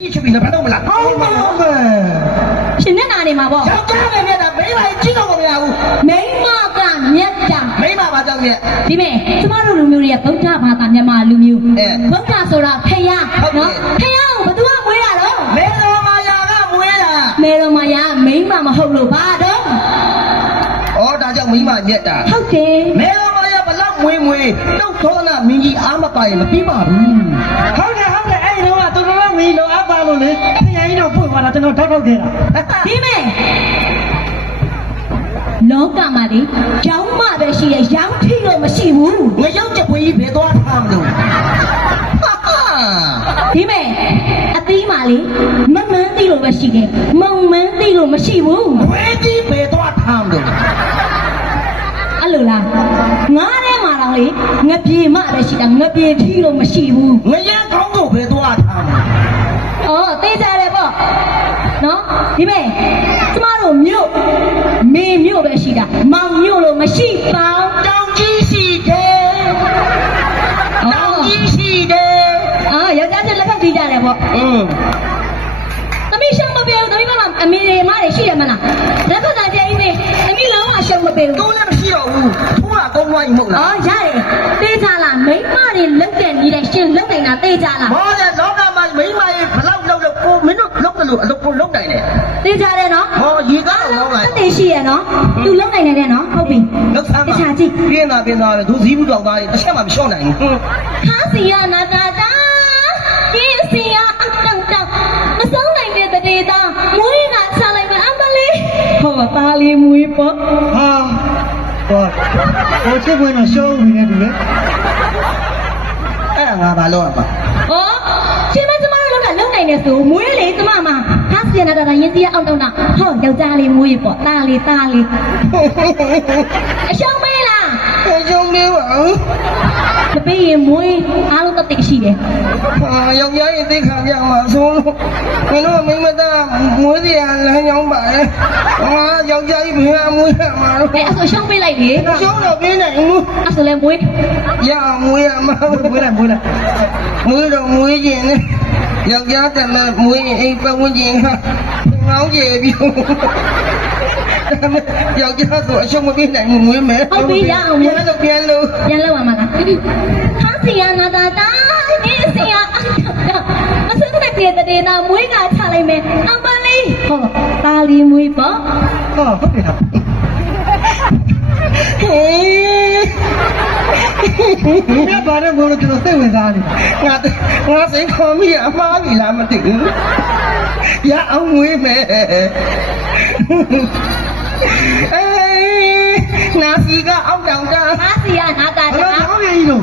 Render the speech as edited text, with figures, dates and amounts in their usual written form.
一起比了，反正我们了。好嘛，ရှင်နဲ့နာနေမှာပေါ့ 小家妹妹的，没来知道我们呀？ မိမကမြတ်တာ 没嘛吧，张姐。 ဒီမဲ့ကျမတို့လူမျိုးတွေကဗုဒ္ဓဘာသာမြန်မာလူမျိုးဗုဒ္ဓဆိုတာဖယားနော်ဖယားကိုဘသူကမွေးတာတော့ 没罗马呀，那没啦。 မေတော်မာယာမိမမဟုတ်လို့ဘာတော့ 哦，大家没嘛灭的。 ဟုတ်တယ် 没罗马呀，不让没没，都说那民意阿妈白了，比嘛不？ ဟုတ်တယ်အဲ့ဒီတော့တော်တော်မီလိုအပ်ပါလို့လေခရိုင်တော့ပွင့်သွားတာကျွန်တော်ထောက်ခဲ့တာ ဒီမဲ့လောကမှာလေရောင်းမပဲရှိတယ်ရောင်းထိလို့မရှိဘူး 我要结婚别多他们都。哈哈。 ဒီမဲ့အသီးမှာလေမမှန်းသိလို့ပဲရှိတယ်မုံမှန်းသိလို့မရှိဘူး 回去别多他们都。 အဲ့လိုလားငားထဲမှာတော့လေငပြေမပဲရှိတာငပြေထီလို့မရှိဘူး 我也搞过别多他们。 ။အော်သိကြတယ်ပေါ့။နော်ဒီမဲ့ကျမတို့မြို့မေမြို့ပဲရှိတာမောင်မြို့လို့မရှိပါဘူး 张继喜的，张继喜的。 ။အော်ယောက်ျားချင်းလက်ဖက်ပြီးကြတယ်ပေါ့ 嗯。 ။သမီးရှုံးမပေးဘူးသမီးကအမေတွေမတွေရှိတယ်မလား။လက်ဖက်ကကြိုင်းနေသမီးလုံးဝရှုံးမပေးဘူး 都那么稀有，突然公关一梦 ။အော်ရတယ်သိကြလားမိမတွေလက်တဲ့နေတဲ့ရှင်လက်နိုင်တာသိကြလား 我的老干妈没买，不老老了，我没弄弄的路，弄来的。 သိကြတယ်နော် 我一个老来 အ。သေးရှိရနော်။ तू လုံးနိုင်တယ်နော်ဟုတ်ပြီ 老三嘛，别拿别拿的，都衣服装的，千万别小难。 ။ခါစီရနာတာတာဒီစီရအတောက်တောက်မဆုံးနိုင်တဲ့တရေသားမွေးကချလိုက်မယ်အမလေးဟောသားလေးမွေးပေါ့ ဟာဟောဟိုချစ်ပွင့်တော့ရှုံးနေတယ်သူလေ 哎，俺把老吧， ။အော်ရှင်မကျမတို့လုံးနိုင်တယ်ဆိုမွေးလေကျမမှာခါစီရနာတာတာရင်စီရအောင်တောက်တာဟောယောက်ျားလေးမွေးပေါ့သားလေးအရှုံးမေးလား 我兄弟嘛， မပေးရင်မွေးအားလုံးတစ်တိရှိတယ် 啊，要伢也得看见嘛，说，我那没么大，没的来两百，啊，要伢一瓶没嘛， ။အဲ့အဆိုရှုံးပေးလိုက်လေ 小了别人么， အဲ့ဆိုလည်းမွေး 呀没呀嘛， မွေးလိုက်没着没劲呢，要伢咱们没一百文钱哈，老姐表。要叫他做什么别人没没，别了别了。 ပြန်လောက်ပါမလားခါစီရနာတာတာဒီစီရအတောက်တောက်မဆုံးတဲ့တရေသားမွေးကချလိုက်မယ်အမလေးဟောသားလေးမွေးပေါ့ ဟောဟုတ်တယ်ဟာ မြတ်ပါတဲ့ဘုရားကျွန်တော်စိတ်ဝင်စားနေ 我谁看米啊？妈咪那么顶，也安慰没？哎，那是个好长的。 ခါစီရနာတာ ဘယ် တာ လိုကောင်းရည်လို့